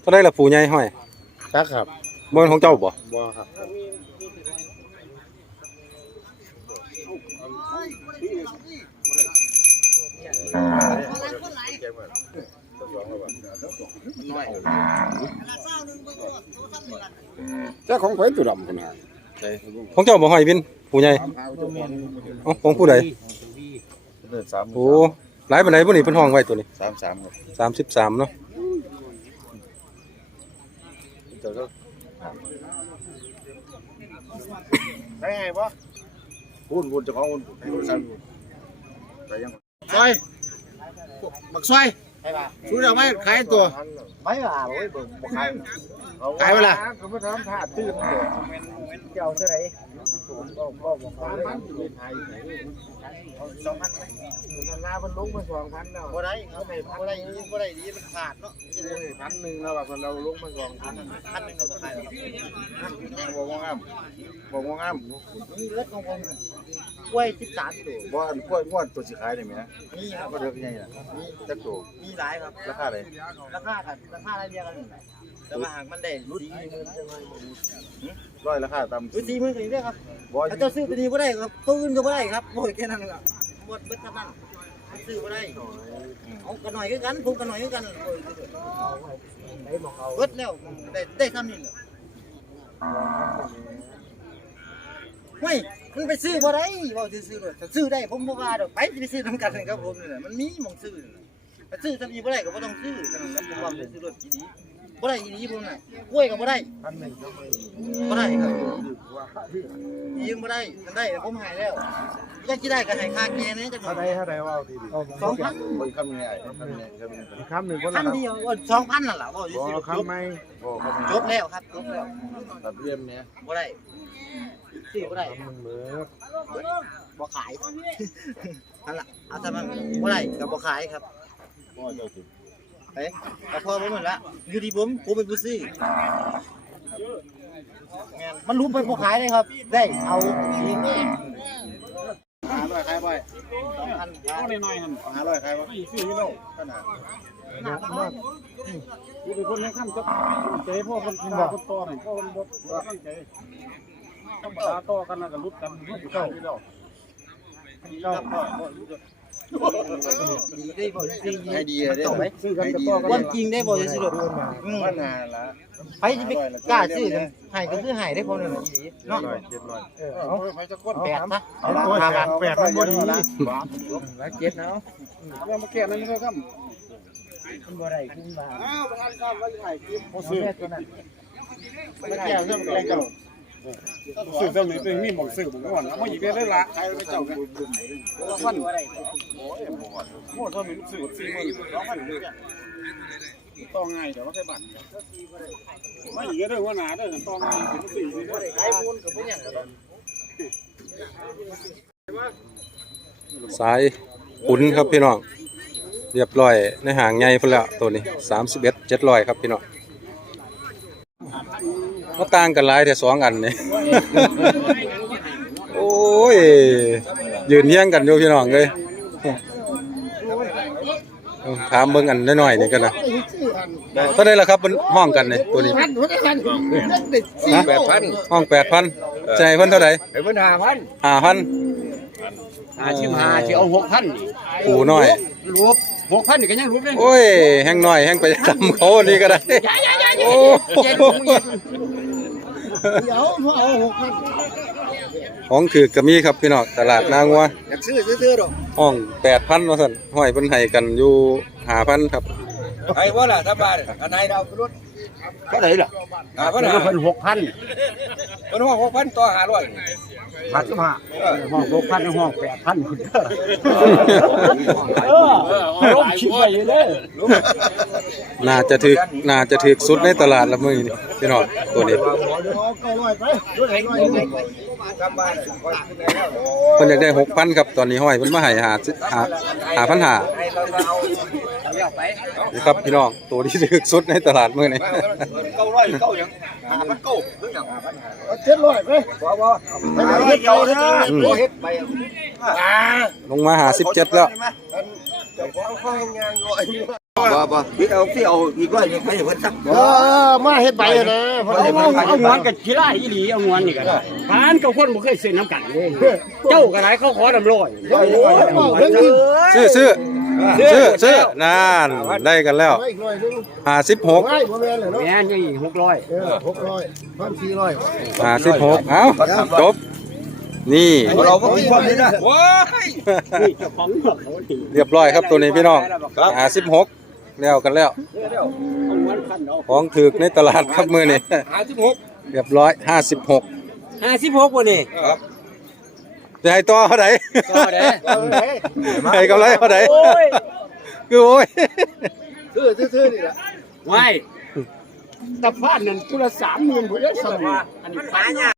เท่าได้ละปูใหญ่ห้อยจักครับบ่เป็นของเจ้าบ่บ่ครับเจ้าของไผตัวดำขนาดของเจ้าบ่ห้อยวินปูใหญ่เอ้าของผู้ใด เดินสามโอ้หลายปานใดบ่นี่เพิ่นห้องไว้ตัวนี้สามสามครับ33เนาะเจ้าก็ได้ไงบ่พูดพูดเจ้าของพูดให้พูดซ้ำไปยังซอยบักซอยชูเอาไว้ขายตัวไม่ล่ะโอ้ยบ่บ่ขายขายเวลาเขาบ่ทำท่าตื่นเด้อเจ้าเท่าไหร่ ก็ก็บ่ขายไทยสองพันมันลามันลงมาสองพันแล้วบ่ได้เขาไม่พันได้ดีบ่ได้ดีมันขาดเนาะพันหนึ่งแล้วแบบเราลงมาสองพันพันหนึงเราบ่ขายหรอกบ่งามบ่งามนี่เลือดของผมกล้วย13ตัวบ่อันกล้วยงวดตัวสิขายได้ไหมมีครับบ่เลิกยังไงล่ะมีจักตัวมีหลายครับราคาไหนราคากันราคาอะไรเรียกกันแต่ว่าหากมันได้รุ่น40,000จังไงร้อยราคาต่ำรุ่น40,000ก็อีกเด้อครับบ่ถ้าเจ้าซื้อตัวนี้บ่ได้ครับตัวอื่นก็บ่ได้ครับโอ้ยแค่นั้นล่ะหมดเบิดเท่านั้นมันซื้อบ่ได้เอากันหน่อยคือกันผมกันหน่อยคือกันโอ้ยเบิดแล้วได้ได้คำนี้แหละไม่มันไปซื้อบ่ได้บ่ซื้อๆเลยถ้าซื้อได้ผมบ่ว่าดอกไปสิไปซื้อนํกันครับผมนี่แหละมันมีหม่องซื้อนั่นน่ะถ้าซื้อทำอีบ่ได้ก็บ่ต้องซื้อเท่านั้นครับผมว่าไปซื้อรถอีดี บ่ได้อีดีผมน่ะกล้วยก็บ่ได้พันหนึ่งก็ไม่บ่ได้ครับว่ายืมบ่ได้มันได้ผมหายแล้วอยากสิได้ก็ให้ค่าแกนี่จักหน่เท่าอไรยเท่าไรว่าดีดีสองพันคนคำยังไงคำยังไงคำยังไงคำหนึ่งคนพัละนเดียวว่าสองพันนั่นล่ะบ่บสิอจบคำไหมโอ้คำจบแล้วครับจบแล้วตัดเลี่ยมเนี่ยบ่ได้ซื้อบ่ได้มึงเหมือบ่ขายนั่นล่ะเอาซะมันบ่ได้ก็บ่ขายครับพ่อเจ้าถึง เอ้ยก็พอผมนั่นละอยู่ที่ผมผมเป็นผู้ซื้อแม่นมันรู้ไปบ่ขายเลยครับ ได้เอาเองหาร้อยขายไปสองพันครับหน่อยๆหันหาร้อยขายไปสี่สี่กิโลขนาดคือเป็นคนยังขั้นจะใจพ่อคนกินบ่คนต่อหน่อยพ่อคนบ่บ่ตั้งใจธรรมดาต่อกันแล้วก็ลุดกันลุดเก้ากิโลเก้าพ่อ ได้บ่ซื้อให้ดีเลยต่อไหมซื้อกันก็ต่อกัวันนจริงได้บ่จะซื้อรถอืมปัญหาละไปจะไปกล้าซื้อกันให้ก็ซื้อให้ได้พอนั่นน่ะอีเนาะเจ็ดร้อยเออเอาไปจะกดแปดนะเอาตัวแปดแปดมันบ่ดีแล้วเจ็ดเนาะเอามาแก้นั่นไม่ได้ครับมันบ่ได้ขึ้นมาบ่ซื้อไม่แก้วเรื่องแรงเจ้า ซื้อเจ้านี่เป็นมีหม่องซื้อผมก่อนเอามาหยิบได้ละใครไปเจ้ากันวันโอ้ยโม่เท่านี้ซื้อ4มื้อ2,000ต่อง่ายแต่ว่าแค่บัตรไม่อีกเด้อว่าหนาเด้อต่อง่ายสิซื้อสิบ่ได้ขายมูลกับพวกอย่างนั้นสายขุนครับพี่น้องเรียบร้อยในหางใหญ่พุ่นแล้วตัวนี้31 700ครับพี่น้อง มาต่างกันหลายแต่สองอันนี่ โอ้ย ยืนเฮียงกันอยู่พี่น้องเลยถามเบิ่งอันน้อยๆนี่กันนะเท่าไดล่ะครับมันห้องกันนี่ตัวนี้ แปดพันห้อง8,000ใจายเพิ่นเท่าใดไอ้เพิ่นห้าพัน5,000ห้าชิมห้าชิเอาหกพันปูน้อยรูปหกพันนี่ก็ยังรูปเลยโอ้ย แห้งน้อยแห้งไปทำเขานี่ก็ได้โอ้ ของถือกระมีครับพี่น้องตลาดนางวัวอยากซื้อซื้อๆดอกห้องแปดพันว่าสั่นห้อยเพิ่นให้กันอยู่หาพันครับไอ้ว่าล่ะถ้าบ้านอันไหนเรารถเท่าไหร่ล่ะห้าพันห้าพันหกพันเพิ่นห้องหกพันต่อห้าร้อยพันสิบห้าห้องหกพันห้องแปดพันคุณเออลบคิดไปเลย น่าจะถือน่าจะถือสุดในตลาดละมื้อนี้พี่น้องตัวนี้กลับบ้านคอยกินแล้วเพิ่นอยากได้6,000ครับตอนนี้ห้อยเพิ่นมาให้หาสิหาหาพันหาไอ้เราก็เอาเลี้ยวไปนี่ครับพี่น้องตัวที่ถือสุดในตลาดมื้อนี้เก้าร้อยเก้ายังห้าพันเก้าหรือยังห้าพันห้าเจ็ดร้อยไปบ่บ่ไปเฮ็ดเก่าเฮ็ดบ่เฮ็ดไปอ่าลงมาหา17แล้ว บ่บ่พี่เอาพี่เอาอีกร้อยหนึงไปให้เพิ่นซักเออมาเฮ็ดใบนะเอาเอาเอางวนกับขี้ไล่อีหลีเอางวนนี่ก็ได้ผ่านกับคนบ่เคยเซ็นน้ำกันเจ้าก็ได้เขาขอดำร้อยซื้อซื้อซื้อซื้อนั่นได้กันแล้วอีกร้อยนึงห้าสิบหกไม่บ่แม่นเลยเนาะแม่นยังอีกหกร้อยเออหกร้อยพันสี่ร้อย ห้าสิบหกเอ้าจบ นี่เราก็กินพร้อมนี้นะนี่เจ้าของเนาะเขาดีเรียบร้อยครับตัวนี้พี่น้องห้าสิบหกแล้วกันแล้วเอางวนพันเอาของถือในตลาดครับมือนี่เรียบร้อยห้าสิบหกห้าสิบหกวันนี้จะให้ต่อเท่าไหร่ก็ได้ให้กำไรเท่าไหร่โอ้ยคือโอ้ยซื้อซื้อนี่แหละไว้ตะพานนั่นกุละสามหมื่นผู้เดียวสมอันนี้ขายยาก